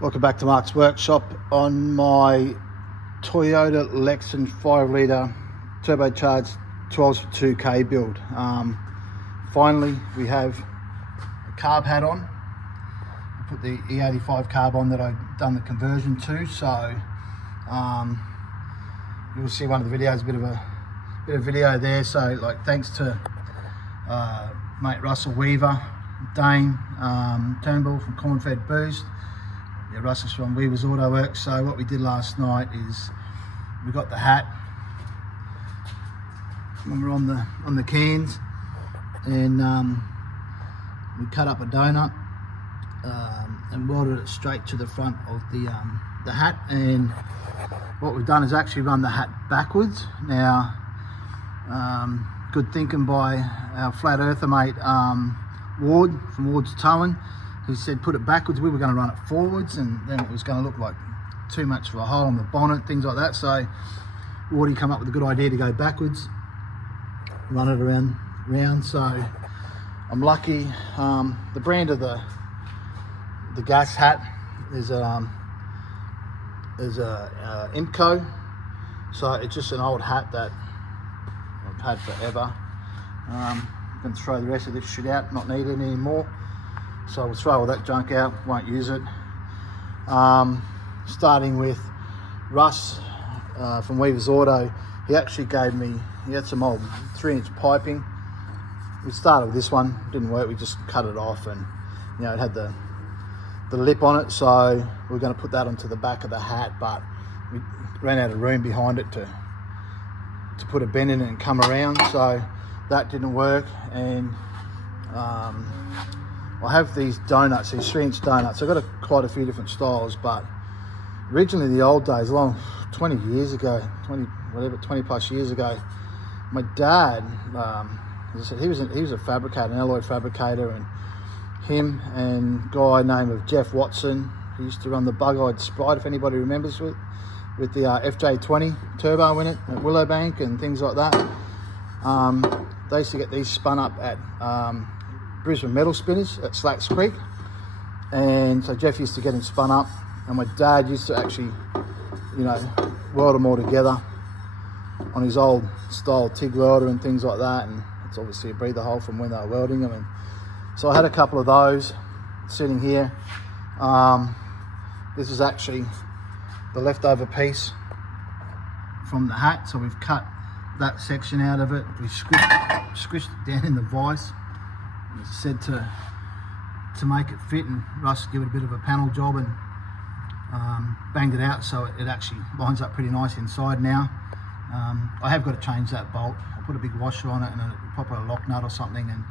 Welcome back to Mark's workshop on my Toyota Lexcen 5-litre turbocharged 12s for 2K build. Finally, we have a carb hat on. I put the E85 carb on that I've done the conversion to, so you'll see one of the videos, a bit of video there. So, like, thanks to mate Russell Weaver, Dane Turnbull from Cornfed Boost. Yeah, Russell's from Weaver's Auto Works. So what we did last night is we got the hat when we were on the cans, and we cut up a donut and welded it straight to the front of the hat. And what we've done is actually run the hat backwards. Now, good thinking by our flat earther mate Ward from Ward's Towing. He said put it backwards. We were going to run it forwards, and then it was going to look like too much of a hole in the bonnet, things like that. So Wardy come up with a good idea to go backwards, run it around. So I'm lucky. The brand of the gas hat is a Imco. So it's just an old hat that I've had forever. I'm going to throw the rest of this shit out, not need it anymore. So we'll throw all that junk out, won't use it. Starting with Russ from Weaver's Auto, he actually gave me, he had some old 3-inch piping. We started with this one, didn't work, we just cut it off, and you know, it had the lip on it, so we're going to put that onto the back of the hat, but we ran out of room behind it to put a bend in it and come around, so that didn't work. And I have these donuts, these 3-inch donuts. I've got quite a few different styles, but originally in the old days, along 20 years ago, 20 plus years ago, my dad, as I said, he was a fabricator, an alloy fabricator, and him and a guy named Jeff Watson, who used to run the bug-eyed Sprite, if anybody remembers, with the FJ20 turbo in it at Willowbank and things like that. They used to get these spun up at Brisbane Metal Spinners at Slacks Creek, and so Jeff used to get them spun up, and my dad used to actually, you know, weld them all together on his old style TIG welder and things like that, and it's obviously a breather hole from when they were welding them. And so I had a couple of those sitting here. This is actually the leftover piece from the hat, so we've cut that section out of it, we squished it down in the vise, as I said, to make it fit, and Russ gave it a bit of a panel job and banged it out so it actually lines up pretty nice inside now. I have got to change that bolt. I'll put a big washer on it and a proper lock nut or something, and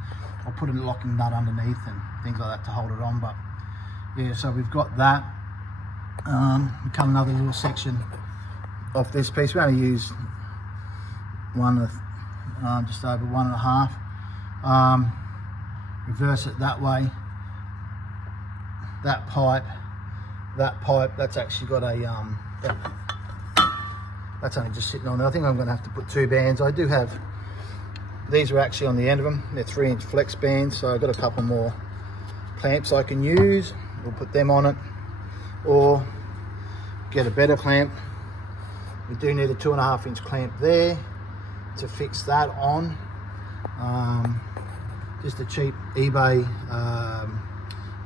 I'll put a locking nut underneath and things like that to hold it on. But yeah, so we've got that. We cut another little section off this piece. We only used just over 1.5. Reverse it that way. That pipe, that's actually got a that's only just sitting on there. I think I'm going to have to put 2 bands. I do have, these are actually on the end of them. They're 3-inch flex bands, so I've got a couple more clamps I can use. We'll put them on it, or get a better clamp. We do need a 2.5-inch clamp there to fix that on. Just a cheap eBay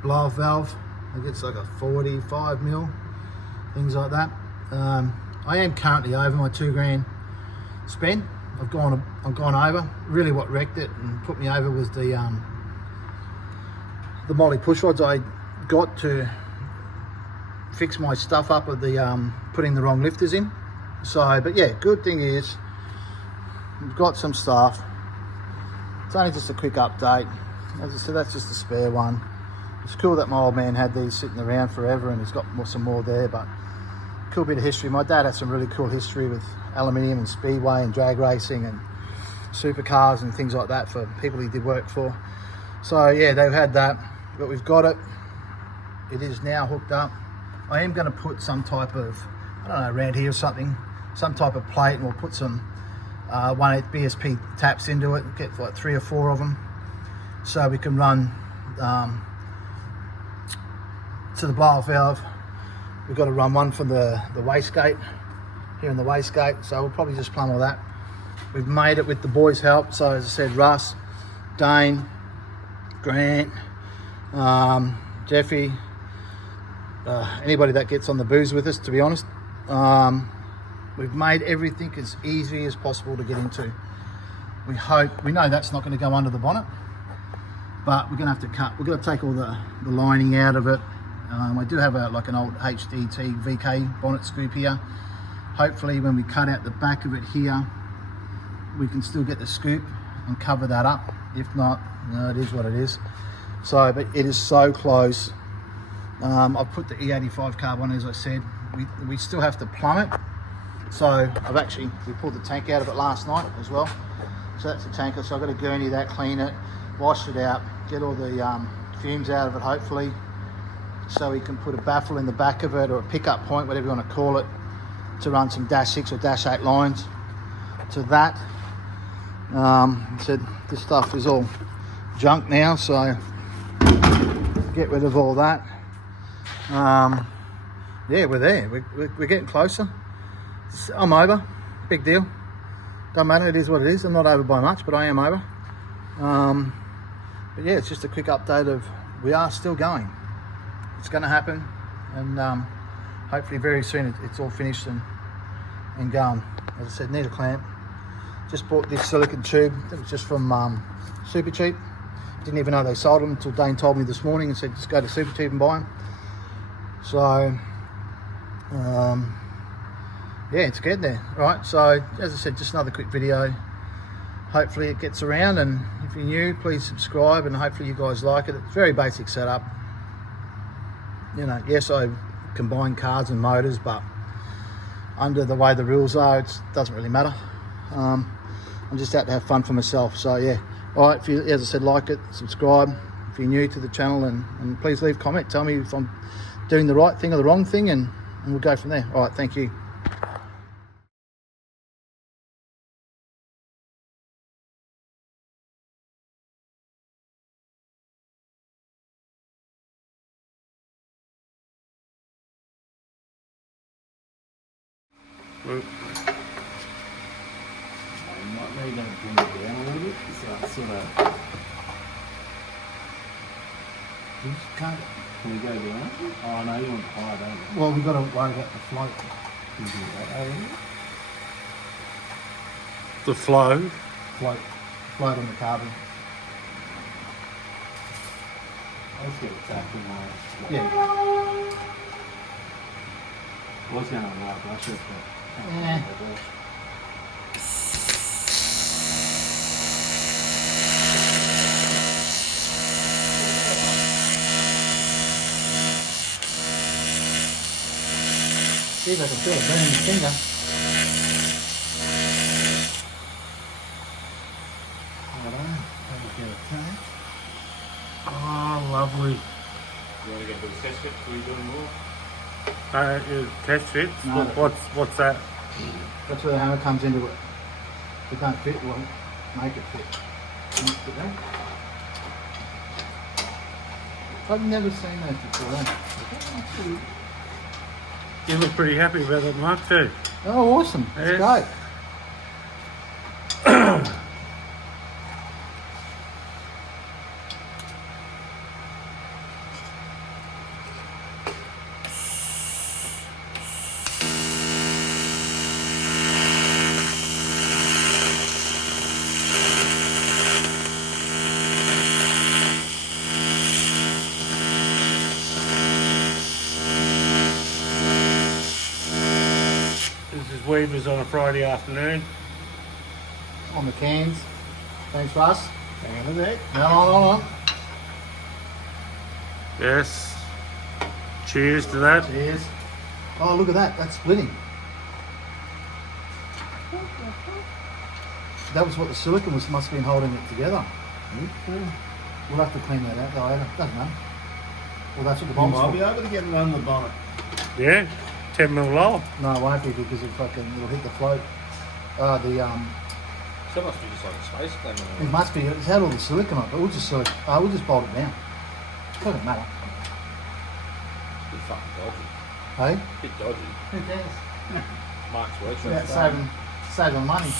blow-off valve. I think it's like a 45 mil, things like that. I am currently over my $2,000 spend. I've gone over. Really, what wrecked it and put me over was the molly push rods I got to fix my stuff up with the putting the wrong lifters in. So, but yeah, good thing is we've got some stuff. It's only just a quick update. As I said, that's just a spare one. It's cool that my old man had these sitting around forever, and he's got some more there, but cool bit of history. My dad had some really cool history with aluminium and speedway and drag racing and supercars and things like that for people he did work for. So yeah, they've had that, but we've got it. It is now hooked up. I am going to put some type of, I don't know, around here or something, some type of plate, and we'll put some 1/8 BSP taps into it, get like 3 or 4 of them, so we can run to the blow-off valve We've got to run one for the wastegate, here in the wastegate, so we'll probably just plumb all that. We've made it with the boys' help, so as I said, Russ, Dane, Grant, Jeffy, anybody that gets on the booze with us, to be honest. We've made everything as easy as possible to get into. We know that's not going to go under the bonnet, but we're going to have to cut. We're going to take all the lining out of it. I do have like an old HDT VK bonnet scoop here. Hopefully when we cut out the back of it here, we can still get the scoop and cover that up. If not, no, it is what it is. So, but it is so close. I've put the E85 carb on, as I said. We still have to plumb it. So we pulled the tank out of it last night as well. So that's the tanker. So I've got to gurney that, clean it, wash it out, get all the fumes out of it, hopefully, so we can put a baffle in the back of it, or a pickup point, whatever you want to call it, to run some -6 or -8 lines to that. So this stuff is all junk now, so get rid of all that. Yeah, we're there. We're getting closer. I'm over. Big deal. Don't matter. It is what it is. I'm not over by much, but I am over. But yeah, it's just a quick update of we are still going. It's going to happen, and hopefully very soon it's all finished and going. As I said, need a clamp. Just bought this silicone tube. It was just from Super Cheap. Didn't even know they sold them until Dane told me this morning and said just go to Super Cheap and buy them. So yeah, it's getting there. Right, so as I said, just another quick video. Hopefully it gets around, and if you're new, please subscribe, and hopefully you guys like it. It's very basic setup. You know, yes, I combine cars and motors, but under the way the rules are, it doesn't really matter. I'm just out to have fun for myself. So yeah, all right, if you, as I said, like it, subscribe if you're new to the channel, and please leave a comment. Tell me if I'm doing the right thing or the wrong thing, and we'll go from there. All right, thank you. You might need to bring it down a little bit, so it's sort of... You just can't... Can we go down? Oh no, you want higher, don't you? Well, we've got to worry about the float. You do that, oh yeah? The flow. Float on the carbon. Let's get it tapped in there. Yeah. What's going on like brush it, but... Yeah. See if I can feel it burning the finger. Hold on, have a get a tank. Oh, lovely. You want to get to the test fit before you do more? Test fit. No. What's that? That's where the hammer comes into it. If it don't fit, we'll make it fit. Get that? I've never seen those before. Eh? You look pretty happy about that mark too. Oh, awesome. Let's go. This is Weavers on a Friday afternoon. On the cans. Thanks, Russ. Hang on a bit. Hold on. Yes. Cheers to that. Cheers. Oh, look at that. That's splitting. That was what the silicone must have been holding it together. We'll have to clean that out though. Doesn't matter. Well, that's what the You bomb's might be for. able to get it under the bonnet. Yeah. 10 mil lower. No, it won't be because it'll hit the float. So it must be just like a space cleaner. It must be. It's had all the silicone on it, but we'll just bolt it down. Doesn't matter. It's fucking dodgy. Hey? Bit dodgy. Who cares? Mark's workshop. About saving money.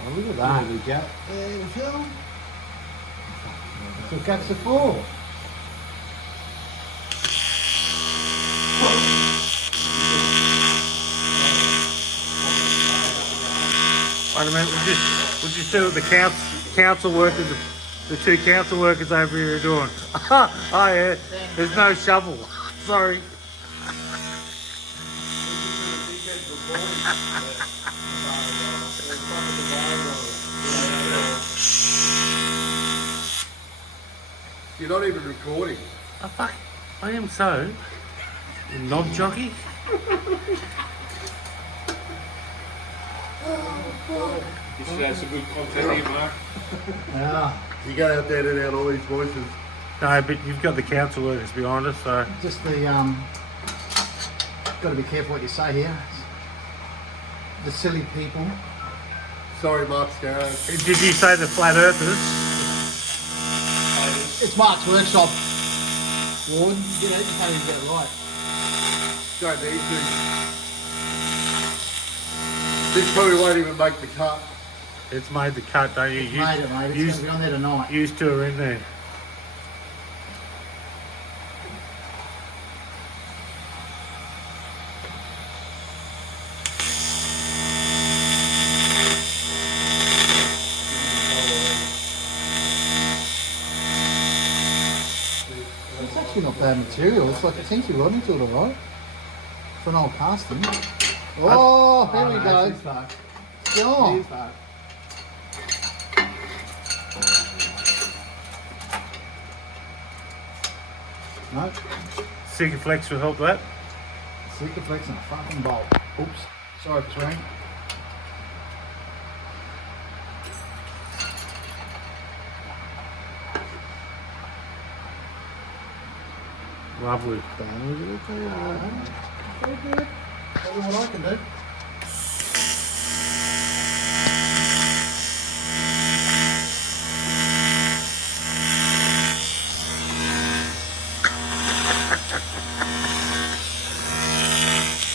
Oh, look at that. There we go. There we go. So catch the floor. Wait a minute, would you see what the council workers, the two council workers over here are doing? Oh yeah, there's no shovel. Sorry. You're not even recording. Oh, fuck, I am so. Knob jockey? You should have some good content here, Mark. Yeah. You go out there and edit out all these voices. No, but you've got the council workers behind us, so. Just the got to be careful what you say here. The silly people. Sorry, Mark's garage. Did you say the flat earthers? It's Mark's workshop. Ward, you know, you can't even get it right. Don't need to. This probably won't even make the cut. It's made the cut, don't you? Made it, mate. It's going to be on there tonight. Used to are in there. It's actually not bad material. It's like a tinky rod material, right? For an old casting. Oh, here we go. Oh. No, Sikaflex will help that. Sikaflex and a fucking bolt. Oops, sorry for swearing. Lovely. Very good. Tell me what I can do.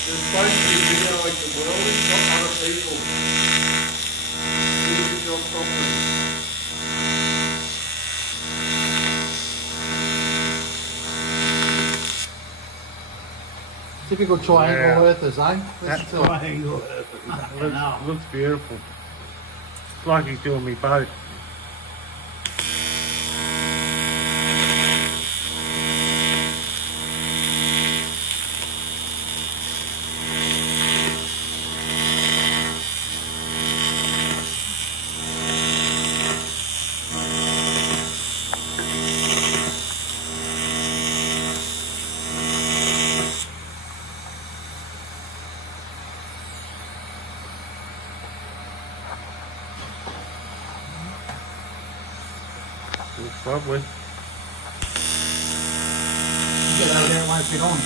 You're supposed to be doing like the welding, not other people. Do your job properly. Typical triangle Yeah. earthers, eh? Listen to it. Triangle. Looks beautiful. It's like he's doing me boat. Looks lovely. Get out of there, it won't fit on.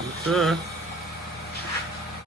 Good, sir.